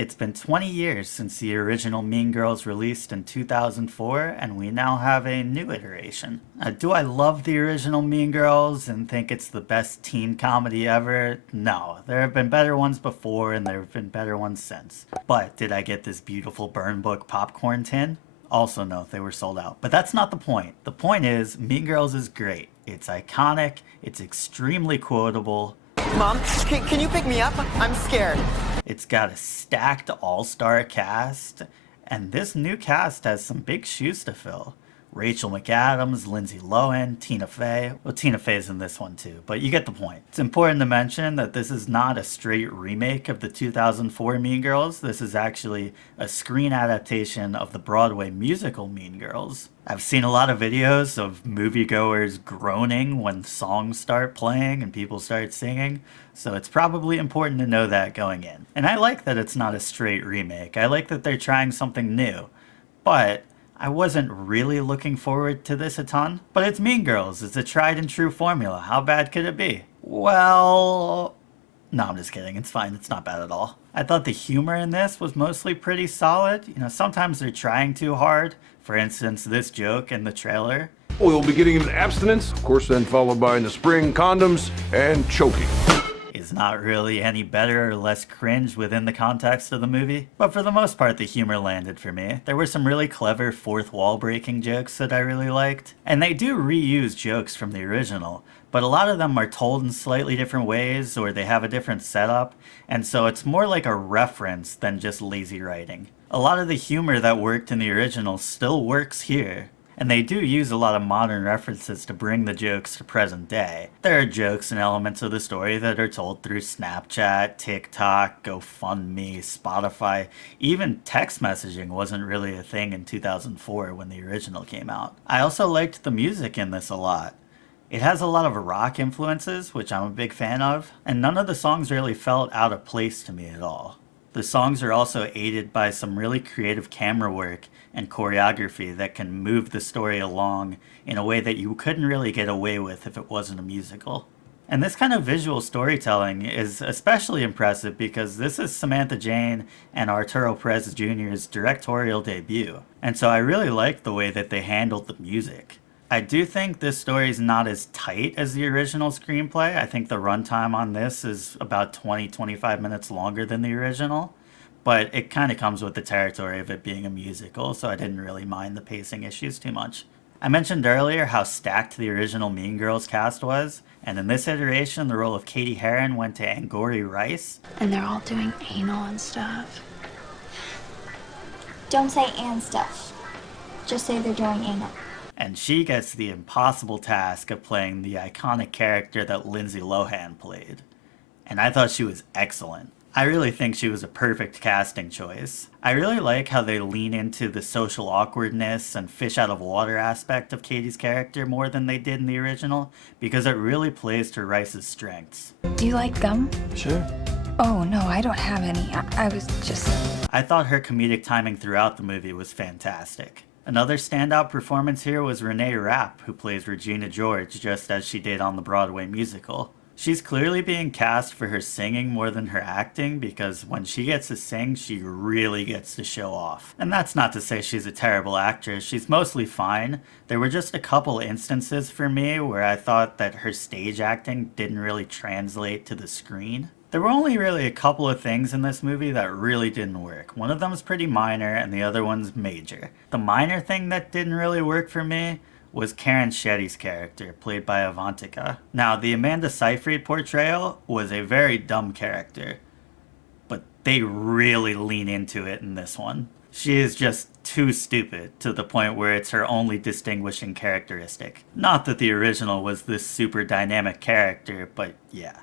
It's been 20 years since the original Mean Girls released in 2004, and we now have a new iteration. Do I love the original Mean Girls and think it's the best teen comedy ever? No, there have been better ones before, and there have been better ones since. But did I get this beautiful burn book popcorn tin? Also, no, they were sold out. But that's not the point. The point is, Mean Girls is great. It's iconic, it's extremely quotable, Mom, can you pick me up? I'm scared. it's got a stacked all-star cast, and this new cast has some big shoes to fill. Rachel McAdams, Lindsay Lohan, Tina Fey. Well, Tina Fey's in this one too, but you get the point. It's important to mention that this is not a straight remake of the 2004 Mean Girls. This is actually a screen adaptation of the Broadway musical Mean Girls. I've seen a lot of videos of moviegoers groaning when songs start playing and people start singing, so it's probably important to know that going in. And I like that it's not a straight remake. I like that they're trying something new. But I wasn't really looking forward to this a ton. But it's Mean Girls. It's a tried and true formula. How bad could it be? Well, no, I'm just kidding. It's fine. It's not bad at all. I thought the humor in this was mostly pretty solid. Sometimes they're trying too hard. For instance, this joke in the trailer. We'll be getting into abstinence, of course, then followed by in the spring, condoms and choking. Is not really any better or less cringe within the context of the movie. But for the most part, the humor landed for me. There were some really clever fourth wall breaking jokes that I really liked. And they do reuse jokes from the original, but a lot of them are told in slightly different ways or they have a different setup, and so it's more like a reference than just lazy writing. A lot of the humor that worked in the original still works here. And they do use a lot of modern references to bring the jokes to present day. There are jokes and elements of the story that are told through Snapchat, TikTok, GoFundMe, Spotify. Even text messaging wasn't really a thing in 2004 when the original came out. I also liked the music in this a lot. It has a lot of rock influences, which I'm a big fan of, and none of the songs really felt out of place to me at all. The songs are also aided by some really creative camera work and choreography that can move the story along in a way that you couldn't really get away with if it wasn't a musical. And this kind of visual storytelling is especially impressive because this is Samantha Jayne and Arturo Perez Jr.'s directorial debut. And so I really like the way that they handled the music. I do think this story is not as tight as the original screenplay. I think the runtime on this is about 20-25 minutes longer than the original, but it kind of comes with the territory of it being a musical, so I didn't really mind the pacing issues too much. I mentioned earlier how stacked the original Mean Girls cast was, and in this iteration, the role of Katie Heron went to Angourie Rice. And they're all doing anal and stuff. Don't say and stuff. Just say they're doing anal. And she gets the impossible task of playing the iconic character that Lindsay Lohan played. And I thought she was excellent. I really think she was a perfect casting choice. I really like how they lean into the social awkwardness and fish out of water aspect of Katie's character more than they did in the original, because it really plays to Rice's strengths. Do you like gum? Sure. Oh, no, I don't have any. I was just... I thought her comedic timing throughout the movie was fantastic. Another standout performance here was Renee Rapp, who plays Regina George just as she did on the Broadway musical. She's clearly being cast for her singing more than her acting because when she gets to sing, she really gets to show off. And that's not to say she's a terrible actress, she's mostly fine. There were just a couple instances for me where I thought that her stage acting didn't really translate to the screen. There were only really a couple of things in this movie that really didn't work. One of them is pretty minor and the other one's major. The minor thing that didn't really work for me was Karen Shetty's character, played by Avantika. Now, the Amanda Seyfried portrayal was a very dumb character, but they really lean into it in this one. She is just too stupid to the point where it's her only distinguishing characteristic. Not that the original was this super dynamic character, but yeah.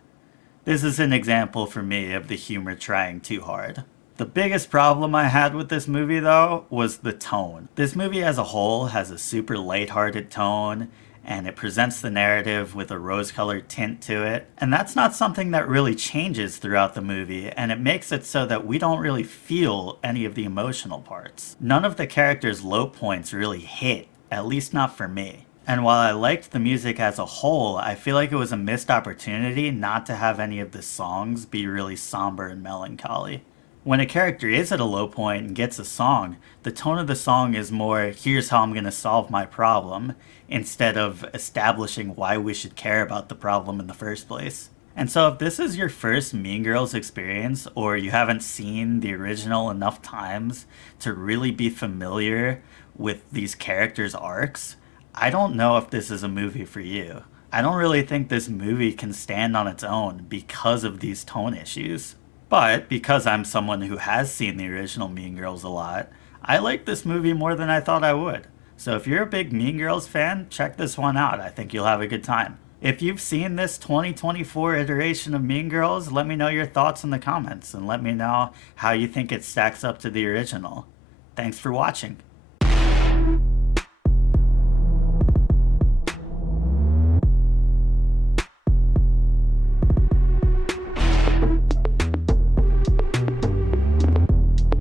This is an example for me of the humor trying too hard. The biggest problem I had with this movie, though, was the tone. This movie as a whole has a super lighthearted tone, and it presents the narrative with a rose-colored tint to it. And that's not something that really changes throughout the movie, and it makes it so that we don't really feel any of the emotional parts. None of the characters' low points really hit, at least not for me. And while I liked the music as a whole, I feel like it was a missed opportunity not to have any of the songs be really somber and melancholy. When a character is at a low point and gets a song, the tone of the song is more, here's how I'm going to solve my problem, instead of establishing why we should care about the problem in the first place. And so if this is your first Mean Girls experience, or you haven't seen the original enough times to really be familiar with these characters' arcs, I don't know if this is a movie for you. I don't really think this movie can stand on its own because of these tone issues. But because I'm someone who has seen the original Mean Girls a lot, I like this movie more than I thought I would. So if you're a big Mean Girls fan, check this one out. I think you'll have a good time. If you've seen this 2024 iteration of Mean Girls, let me know your thoughts in the comments and let me know how you think it stacks up to the original. Thanks for watching.